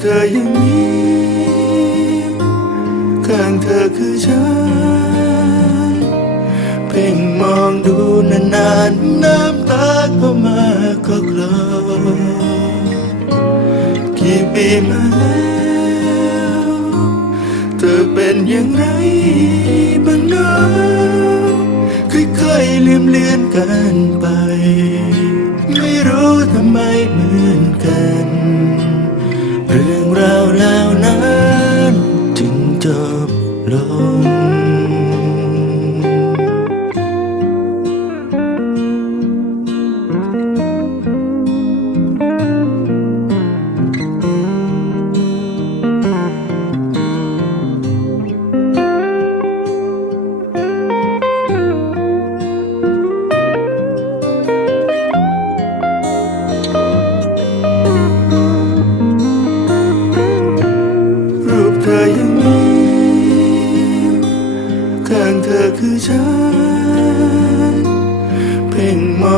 เธอยังมีข้างเธอคือฉัน เพ่งมองดูนานๆน้ำตาก็มาก็คลอกี่ปีมาแล้วเธอเป็นอย่างไรบ้างนะค่อยๆลืมเลือนกัน